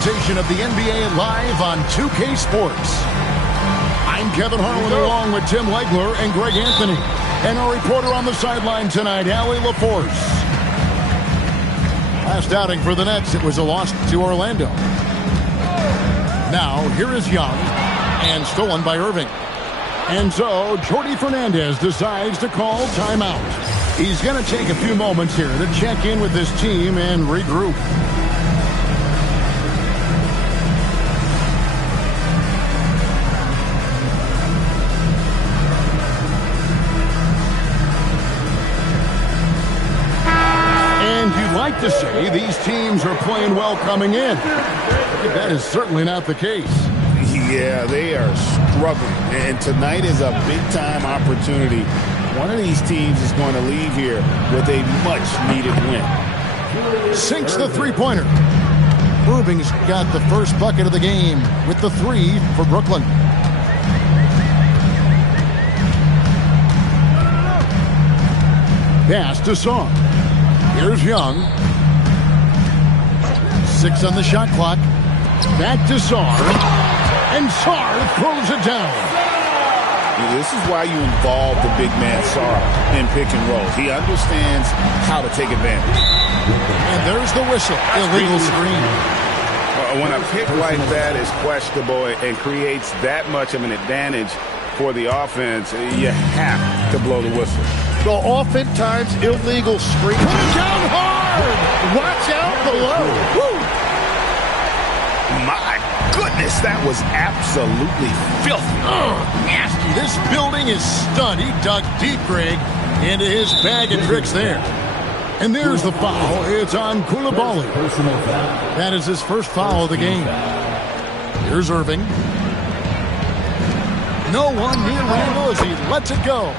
Of the NBA live on 2K Sports. I'm Kevin Harlan along with Tim Legler and Greg Anthony. And our reporter on the sideline tonight, Allie LaForce. Last outing for the Nets, it was a loss to Orlando. Now, here is Young, and stolen by Irving. And so, Jordi Fernandez decides to call timeout. He's going to take a few moments here to check in with his team and regroup. To say these teams are playing well coming in. That is certainly not the case. Yeah, they are struggling, and tonight is a big-time opportunity. One of these teams is going to leave here with a much-needed win. Sinks the three-pointer. Irving's got the first bucket of the game with the three for Brooklyn. Pass to Song. Here's Young. 6 on the shot clock. Back to Sarr. And Sarr throws it down. This is why you involve the big man Sarr in pick and roll. He understands how to take advantage. And there's the whistle. Illegal screen. When a pick like that is questionable and creates that much of an advantage for the offense, you have to blow the whistle. The oftentimes illegal screen. Put it down hard. Watch out below. Woo. My goodness, that was absolutely filthy. Nasty. This building is stunned. He dug deep, Greg, into his bag of tricks there. And there's the foul. It's on Coulibaly. That is his first foul of the game. Here's Irving. No one near Randall as he lets it go.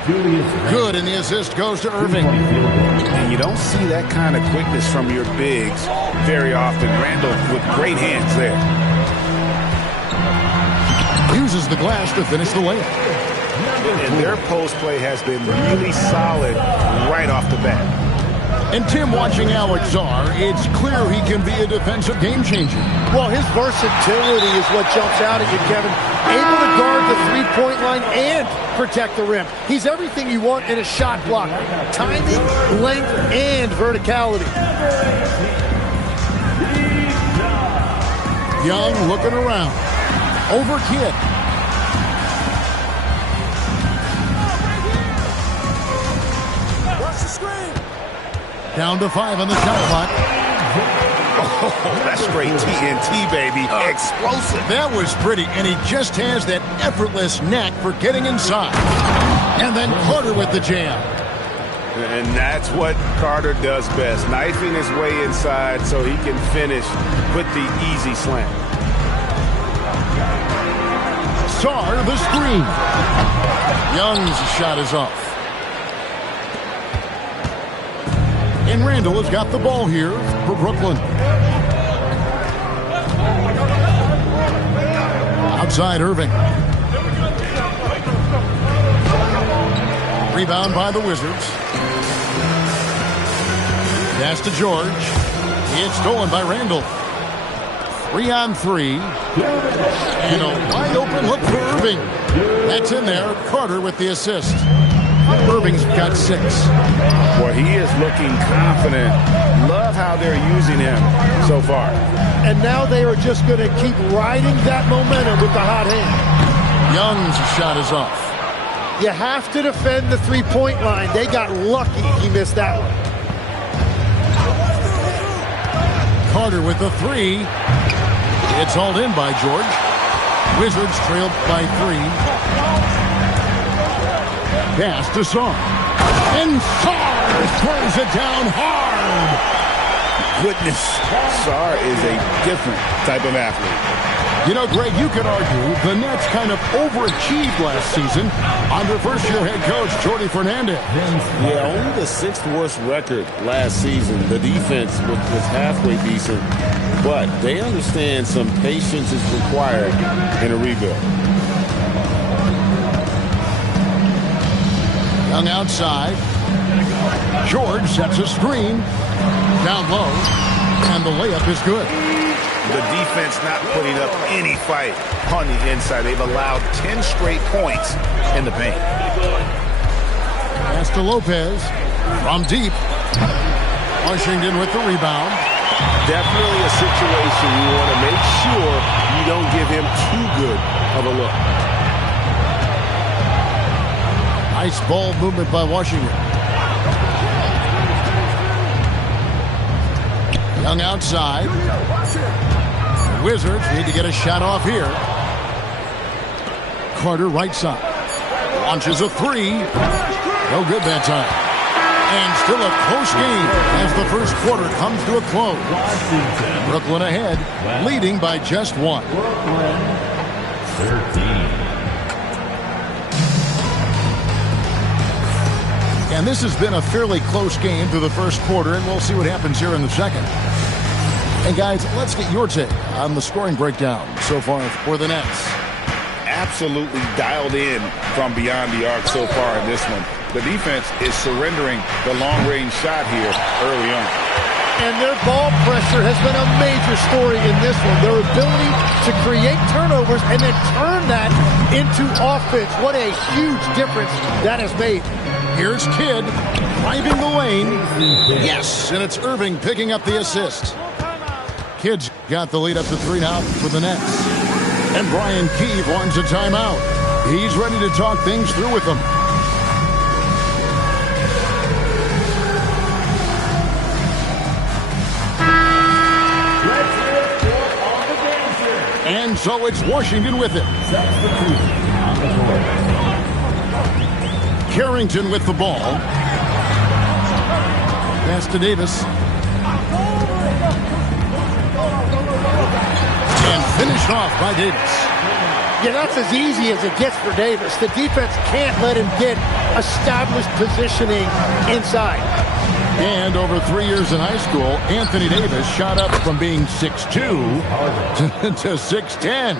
Good, and the assist goes to Irving. And you don't see that kind of quickness from your bigs very often. Randall with great hands there. Uses the glass to finish the layup. And their post play has been really solid right off the bat. And Tim, watching Alex Sarr, it's clear he can be a defensive game changer. Well, his versatility is what jumps out at you, Kevin. Able to guard the three-point line and protect the rim. He's everything you want in a shot blocker. Timing, length, and verticality. Young looking around. Over Kidd. Down to 5 on the shot clock. Oh, that's straight TNT, baby. Explosive. That was pretty, and he just has that effortless knack for getting inside. And then Carter with the jam. And that's what Carter does best, knifing his way inside so he can finish with the easy slam. Sarr the screen. Young's shot is off. And Randall has got the ball here for Brooklyn. Outside Irving. Rebound by the Wizards. Pass to George. It's stolen by Randall. 3-on-3. And a wide open look for Irving. That's in there. Carter with the assist. Irving's got 6. Boy, he is looking confident. Love how they're using him so far. And now they are just going to keep riding that momentum with the hot hand. Young's shot is off. You have to defend the three-point line. They got lucky he missed that one. Carter with the 3. It's hauled in by George. Wizards trailed by 3. Pass to Sarr. And Sarr throws it down hard. Goodness, Sarr is a different type of athlete. You know, Greg, you could argue the Nets kind of overachieved last season under first-year head coach Jordi Fernandez. Yeah, only the 6th worst record last season. The defense was halfway decent, but they understand some patience is required in a rebuild. Young outside. George sets a screen. Down low. And the layup is good. The defense not putting up any fight on the inside. They've allowed 10 straight points in the paint. Pass to Lopez from deep. Washington with the rebound. Definitely a situation you want to make sure you don't give him too good of a look. Nice ball movement by Washington. Young outside. The Wizards need to get a shot off here. Carter right side. Launches a three. No good that time. And still a close game as the first quarter comes to a close. Brooklyn ahead, leading by just one. 13. And this has been a fairly close game through the first quarter, and we'll see what happens here in the second. And guys, let's get your take on the scoring breakdown so far for the Nets. Absolutely dialed in from beyond the arc so far in this one. The defense is surrendering the long-range shot here early on. And their ball pressure has been a major story in this one. Their ability to create turnovers and then turn that into offense. What a huge difference that has made. Here's Kidd driving the lane. Yes, and it's Irving picking up the assist. Kidd's got the lead up to 3 now for the Nets. And Brian Keefe wants a timeout. He's ready to talk things through with them. And so it's Washington with it. Carrington with the ball. Pass to Davis. And finished off by Davis. Yeah, that's as easy as it gets for Davis. The defense can't let him get established positioning inside. And over 3 years in high school, Anthony Davis shot up from being 6'2" to 6'10".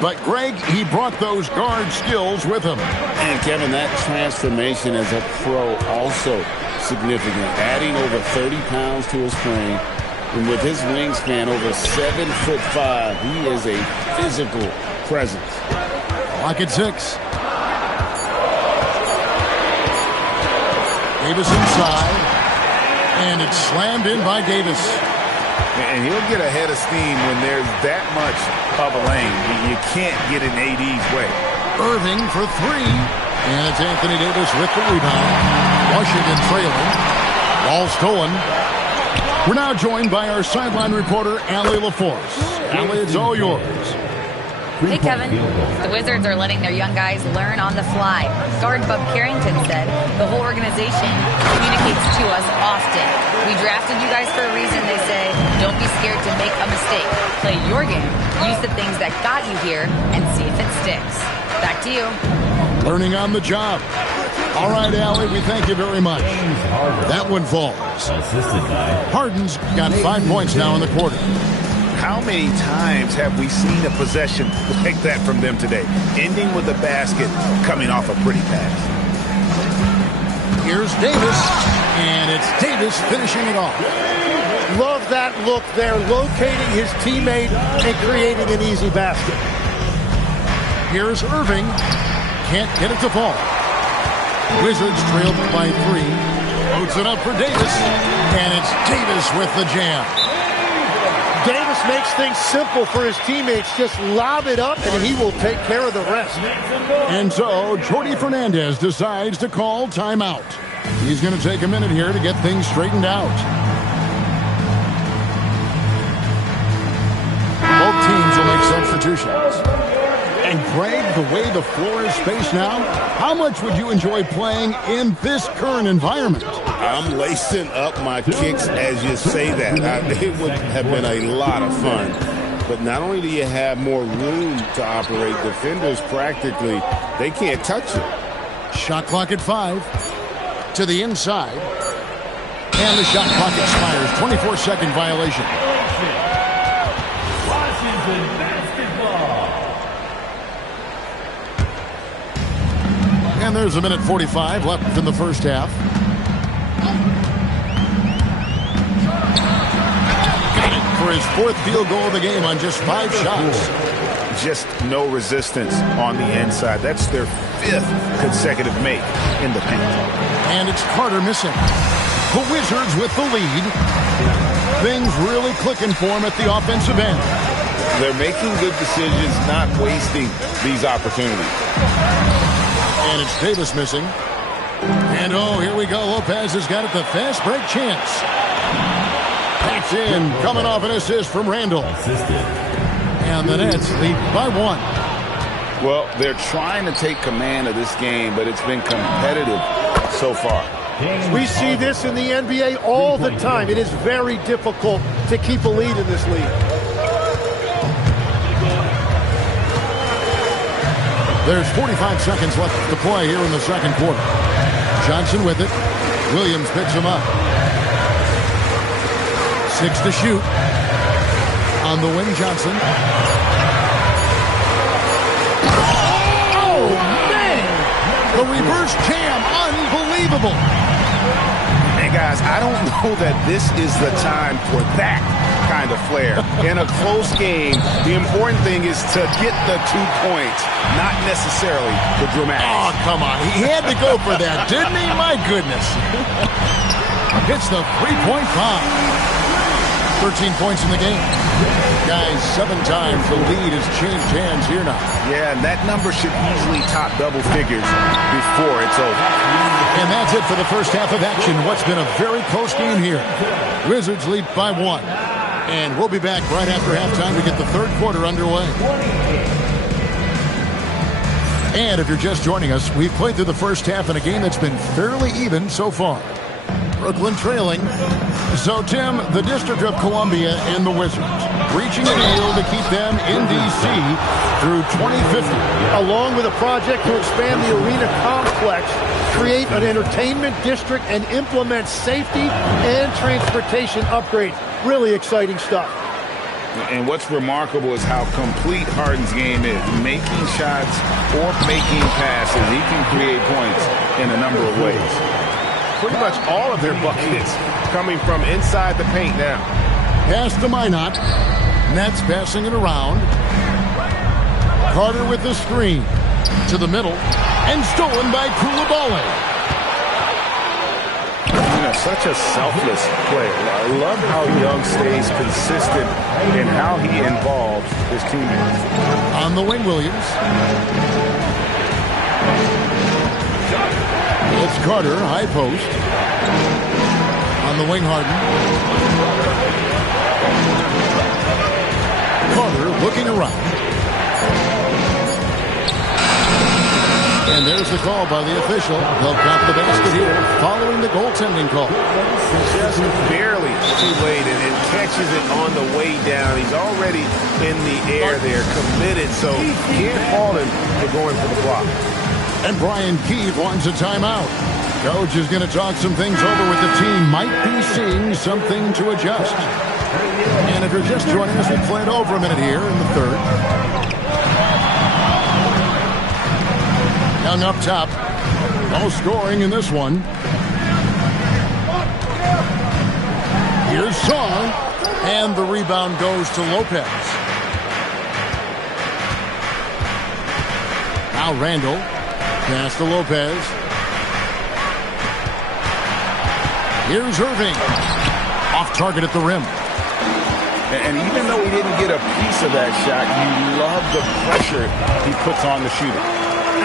But, Greg, he brought those guard skills with him. And, Kevin, that transformation as a pro also significant. Adding over 30 pounds to his frame. And with his wingspan over 7'5", he is a physical presence. Clock at 6. Davis inside. And it's slammed in by Davis. And he'll get a head of steam when there's that much of a lane. You can't get in AD's way. Irving for 3. And it's Anthony Davis with the rebound. Washington trailing. Ball stolen. We're now joined by our sideline reporter, Allie LaForce. Allie, it's all yours. Hey, Kevin. The Wizards are letting their young guys learn on the fly. Guard Bub Carrington said the whole organization communicates to us often. We drafted you guys for a reason, they say. Don't be scared to make a mistake. Play your game. Use the things that got you here and see if it sticks. Back to you. Learning on the job. All right, Allie, we thank you very much. That one falls. Harden's got 5 points now in the quarter. How many times have we seen a possession like that from them today? Ending with a basket, coming off a pretty pass. Here's Davis, and it's Davis finishing it off. Love that look there, locating his teammate and creating an easy basket. Here's Irving. Can't get it to fall. Wizards trailed by 3. Loads it up for Davis, and it's Davis with the jam. Davis makes things simple for his teammates. Just lob it up, and he will take care of the rest. And so, Jordi Fernandez decides to call timeout. He's going to take a minute here to get things straightened out. Both teams will make substitutions. And Greg, the way the floor is spaced now, how much would you enjoy playing in this current environment? I'm lacing up my kicks as you say that. It would have been a lot of fun. But not only do you have more room to operate, defenders practically, they can't touch it. Shot clock at 5. To the inside. And the shot clock expires. 24-second violation. Washington basketball. And there's a minute 45 left in the first half. for his 4th field goal of the game on just 5 shots. Just no resistance on the inside. That's their 5th consecutive make in the paint. And it's Carter missing. The Wizards with the lead. Things really clicking for him at the offensive end. They're making good decisions, not wasting these opportunities. And it's Davis missing. And oh, here we go. Lopez has got it, the fast break chance. That's in, coming off an assist from Randall. And the Nets lead by 1. Well, they're trying to take command of this game, but it's been competitive so far. We see this in the NBA all the time. It is very difficult to keep a lead in this league. There's 45 seconds left to play here in the second quarter. Johnson with it. Williams picks him up. 6 to shoot. On the wing, Johnson. Oh, man! The reverse jam, unbelievable. And guys, I don't know that this is the time for that kind of flair. In a close game, the important thing is to get the 2 points, not necessarily the dramatics. Oh, come on. He had to go for that, didn't he? My goodness. Hits the three-point bomb. 13 points in the game. Guys, 7 times the lead has changed hands here now. Yeah, and that number should easily top double figures before it's over. And that's it for the first half of action. What's been a very close game here. Wizards lead by 1. And we'll be back right after halftime to get the third quarter underway. And if you're just joining us, we've played through the first half in a game that's been fairly even so far. Brooklyn trailing. So, Tim, the District of Columbia and the Wizards reaching a deal to keep them in D.C. through 2050. Along with a project to expand the arena complex, create an entertainment district, and implement safety and transportation upgrades. Really exciting stuff. And what's remarkable is how complete Harden's game is. Making shots or making passes, he can create points in a number of ways. Pretty much all of their buckets coming from inside the paint now. Pass to Minot. Nets passing it around. Carter with the screen. To the middle. And stolen by Coulibaly. You know, such a selfless player. I love how Young stays consistent in how he involves his teammates. On the wing, Williams. It's Carter, high post. On the wing, Harden. Carter looking around. And there's the call by the official. They'll count the basket here following the goaltending call. Just barely too late and catches it on the way down. He's already in the air there, committed, so can't fault him for going for the block. And Brian Keefe wants a timeout. Coach is going to talk some things over with the team. Might be seeing something to adjust. And if you're just joining us, we'll play it over a minute here in the third. Young up top. No scoring in this one. Here's Song. And the rebound goes to Lopez. Now Randall. Pass to Lopez. Here's Irving. Off target at the rim. And even though he didn't get a piece of that shot, you love the pressure he puts on the shooter.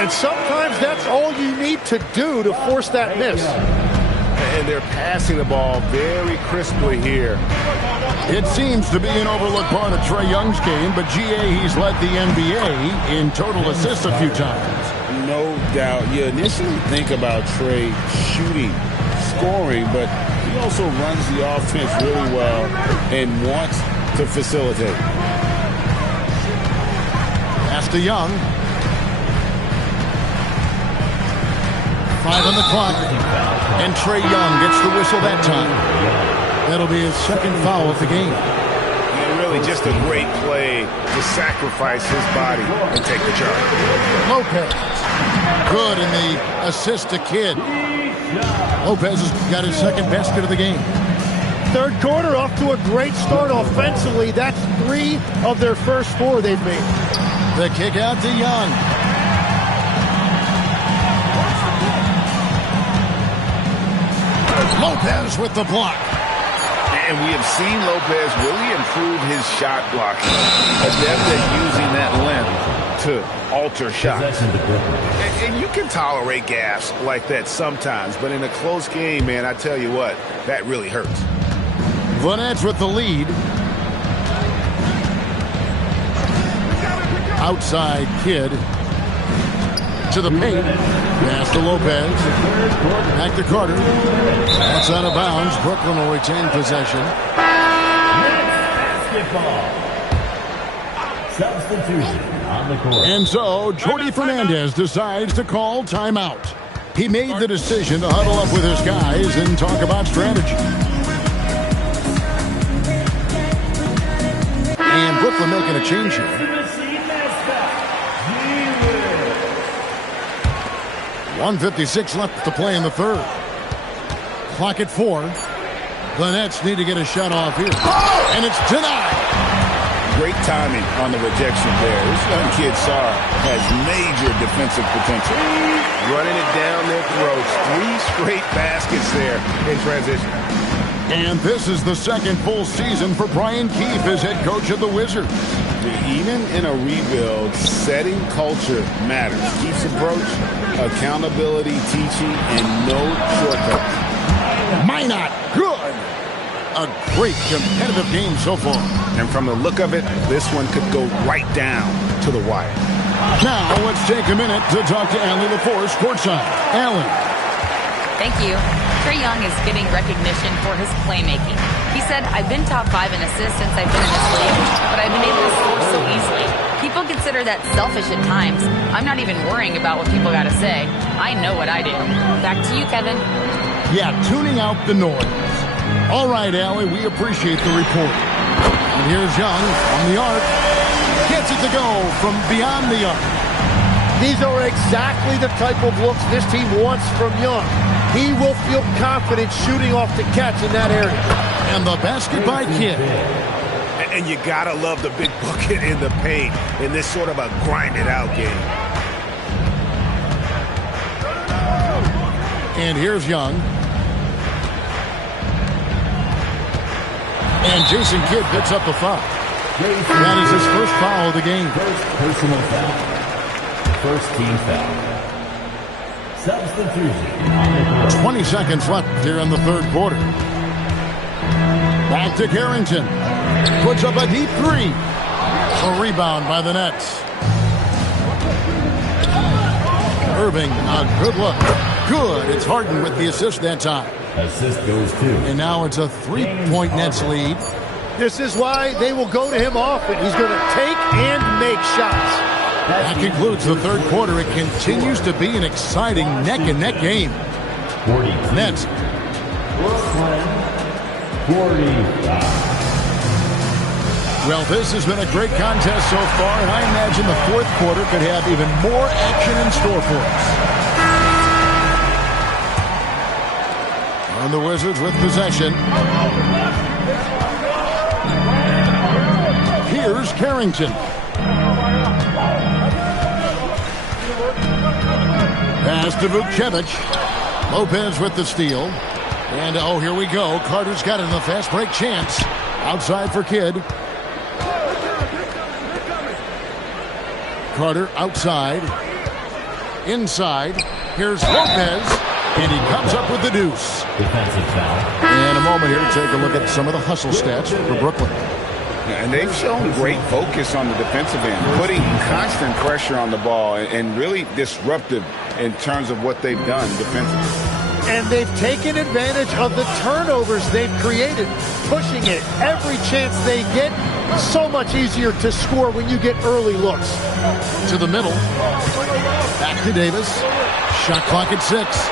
And sometimes that's all you need to do to force that miss. And they're passing the ball very crisply here. It seems to be an overlooked part of Trae Young's game, but GA, he's led the NBA in total assists a few times. No doubt. You initially think about Trae shooting, scoring, but he also runs the offense really well and wants to facilitate. Pass to Young. 5 on the clock. And Trae Young gets the whistle that time. That'll be his second foul of the game. And really just a great play to sacrifice his body and take the charge. Lopez. Good in the assist to Kidd. Lopez has got his second basket of the game. Third quarter off to a great start offensively. That's 3 of their first 4 they've made. The kick out to Young. Lopez with the block. And we have seen Lopez really improve his shot blocking. Adept at using that length to alter shots. And you can tolerate gaffes like that sometimes, but in a close game, man, I tell you what, that really hurts. Vanette's with the lead. Outside Kidd. To the paint. Pass to Lopez. Back to Carter. That's out of bounds. Brooklyn will retain possession. Basketball. Substitution on the court. And so, Jordi Fernandez decides to call timeout. He made the decision to huddle up with his guys and talk about strategy. And Brooklyn making a change here. 1:56 left to play in the third. Clock at 4. The Nets need to get a shot off here. And it's denied. Great timing on the rejection there. This young kid, Sarr, has major defensive potential. Running it down their throats. 3 straight baskets there in transition. And this is the second full season for Brian Keefe as head coach of the Wizards. Even in a rebuild, setting culture matters. Keefe's approach, accountability, teaching, and no shortcuts. Minot, good. A great competitive game so far. And from the look of it, this one could go right down to the wire. Now let's take a minute to talk to Allie LaForce courtside. Allie. Thank you. Trae Young is getting recognition for his playmaking. He said, I've been top 5 in assists since I've been in this league, but I've been able to score so easily. People consider that selfish at times. I'm not even worrying about what people got to say. I know what I do. Back to you, Kevin. Yeah, tuning out the noise. All right, Allie, we appreciate the report. And here's Young on the arc. Gets it to go from beyond the arc. These are exactly the type of looks this team wants from Young. He will feel confident shooting off the catch in that area. And the basket by Kidd. And you gotta love the big bucket in the paint in this sort of a grind-it-out game. And here's Young. And Jason Kidd picks up the foul. That is his first foul of the game. First personal foul. First team foul. Substitution. 20 seconds left here in the third quarter. Back to Carrington. Puts up a deep 3. A rebound by the Nets. Irving, a good look. Good. It's Harden with the assist that time. Assist goes to. And now it's a 3-point Nets lead. This is why they will go to him often. He's going to take and make shots. That concludes the third quarter. It continues to be an exciting neck-and-neck game. 42. Nets. Brooklyn, 45. Well, this has been a great contest so far, and I imagine the fourth quarter could have even more action in store for us. And the Wizards with possession. Here's Carrington. Pass to Vukcevic. Lopez with the steal. And, oh, here we go. Carter's got it in the fast break chance. Outside for Kidd. Carter outside. Inside. Here's Lopez. And he comes up with the deuce. Defensive foul. And a moment here to take a look at some of the hustle stats for Brooklyn. And they've shown great focus on the defensive end, putting constant pressure on the ball and really disruptive in terms of what they've done defensively. And they've taken advantage of the turnovers they've created, pushing it every chance they get. So much easier to score when you get early looks. To the middle. Back to Davis. Shot clock at 6.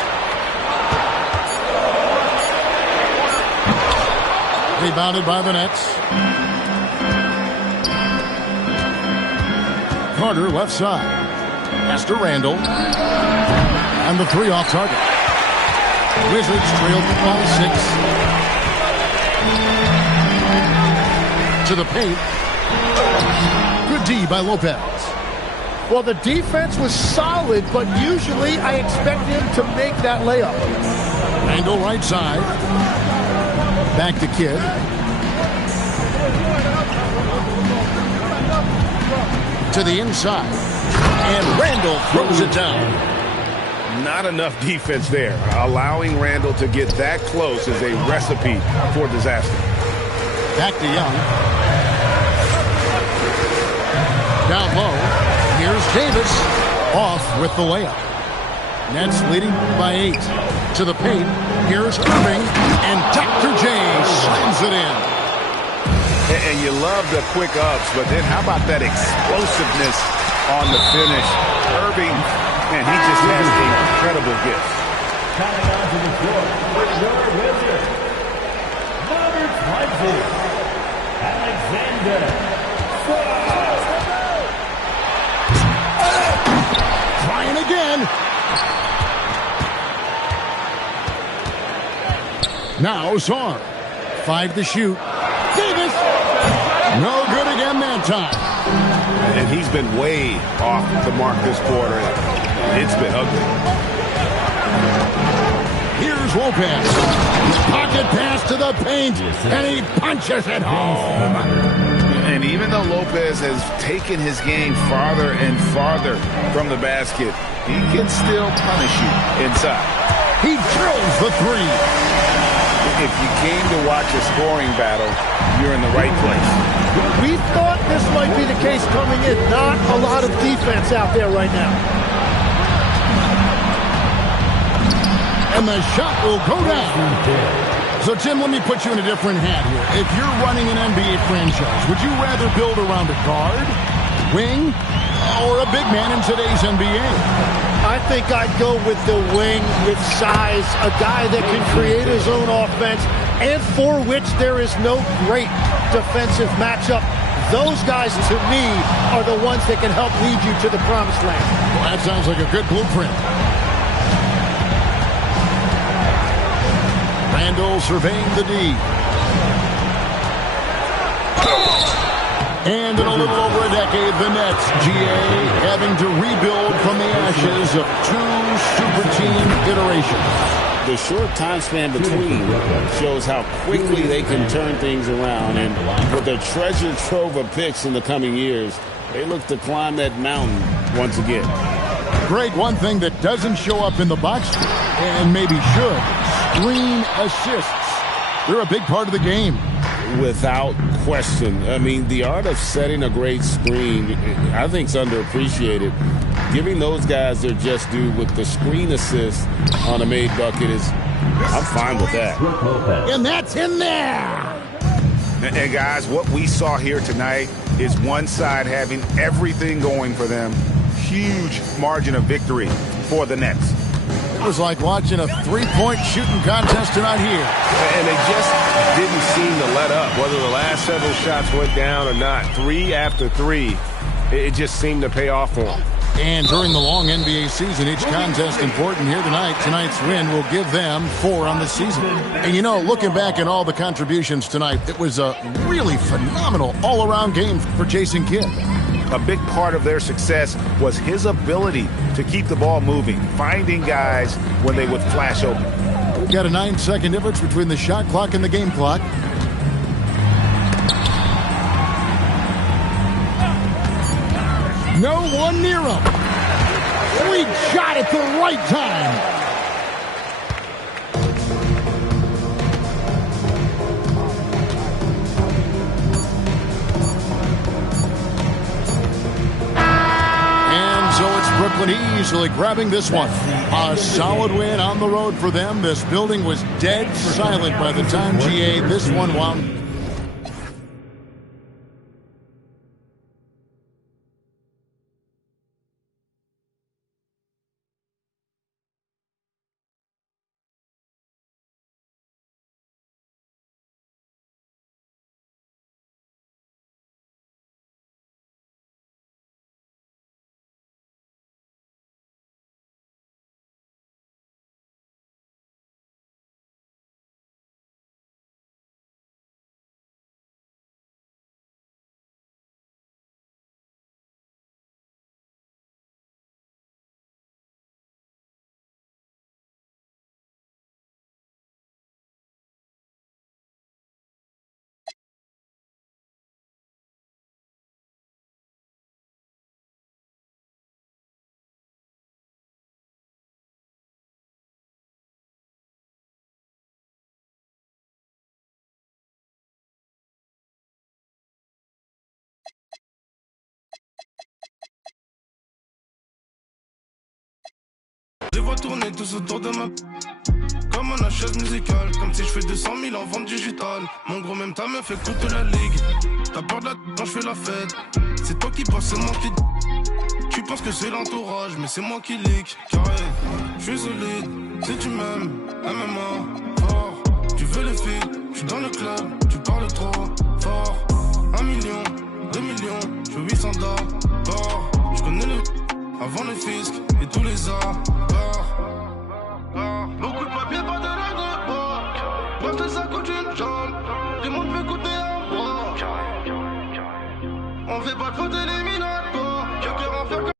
Rebounded by the Nets. Carter left side. Pass to Randall. And the 3 off target. Wizards trailed by 6. to the paint. Good D by Lopez. Well, the defense was solid, but usually I expect him to make that layup. Randall right side. Back to Kidd. To the inside. And Randall throws it down. Not enough defense there. Allowing Randall to get that close is a recipe for disaster. Back to Young. Down low. Here's Davis. Off with the layup. Nets leading by 8. To the paint. Here's Irving. And Dr. J slams it in. And you love the quick ups, but then how about that explosiveness on the finish? Irving, man, he just has an incredible gift. Coming onto the court for your Wizards, number 20, Alexander Frost. Trying again. Now Czar. 5 to shoot. Davis. No good again that time. And he's been way off the mark this quarter. It's been ugly. Here's Lopez. Pocket pass to the paint, and he punches it home. And even though Lopez has taken his game farther and farther from the basket, he can still punish you inside. He drills the 3. If you came to watch a scoring battle, you're in the right place. We thought this might be the case coming in. Not a lot of defense out there right now. And the shot will go down. So, Tim, let me put you in a different hat here. If you're running an NBA franchise, would you rather build around a guard, wing, or a big man in today's NBA? I think I'd go with the wing with size, a guy that can create his own offense and for which there is no great defensive matchup. Those guys, to me, are the ones that can help lead you to the promised land. Well, that sounds like a good blueprint. Randall surveying the D. And in a little over a decade, the Nets, GA, having to rebuild from the ashes of 2 super team iterations. The short time span between shows how quickly they can turn things around. And with their treasure trove of picks in the coming years, they look to climb that mountain once again. Greg, one thing that doesn't show up in the box score, and maybe should, screen assists. They're a big part of the game. Without question. I mean, the art of setting a great screen, I think, is underappreciated. Giving those guys their just due with the screen assist on a made bucket is, I'm fine with that. And that's in there. And guys, what we saw here tonight is one side having everything going for them. Huge margin of victory for the Nets. It was like watching a 3-point shooting contest tonight here. And they just didn't seem to let up. Whether the last several shots went down or not, 3 after 3, it just seemed to pay off for them. And during the long NBA season, each contest important here tonight. Tonight's win will give them 4 on the season. And, you know, looking back at all the contributions tonight, it was a really phenomenal all-around game for Jason Kidd. A big part of their success was his ability to keep the ball moving, finding guys when they would flash open. We've got a 9-second difference between the shot clock and the game clock. No one near him. Sweet shot at the right time. Brooklyn easily grabbing this one. A solid win on the road for them. This building was dead silent by the time GA this one wound vois tourner tous autour de ma... Comme une chaise musicale, comme si je fais 200 000 en vente digitale. Mon gros, même ta meuf écoute la ligue. T'as peur de la quand je fais la fête. C'est toi qui passe, c'est moi qui... Tu penses que c'est l'entourage, mais c'est moi qui leak. Carré, je suis solide, si tu m'aimes, MMA, fort. Tu veux les filles, je suis dans le club, tu parles trop fort. 1 million, 2 millions, je veux 800 d'or. Je connais le avant les fiscs et tous les arts. Beaucoup de papier, pas de langue de bois. Bref, ça coûte une jambe. Tout le monde veut goûter à moi. On fait pas de faute éliminatoire. Quelqu'un en faire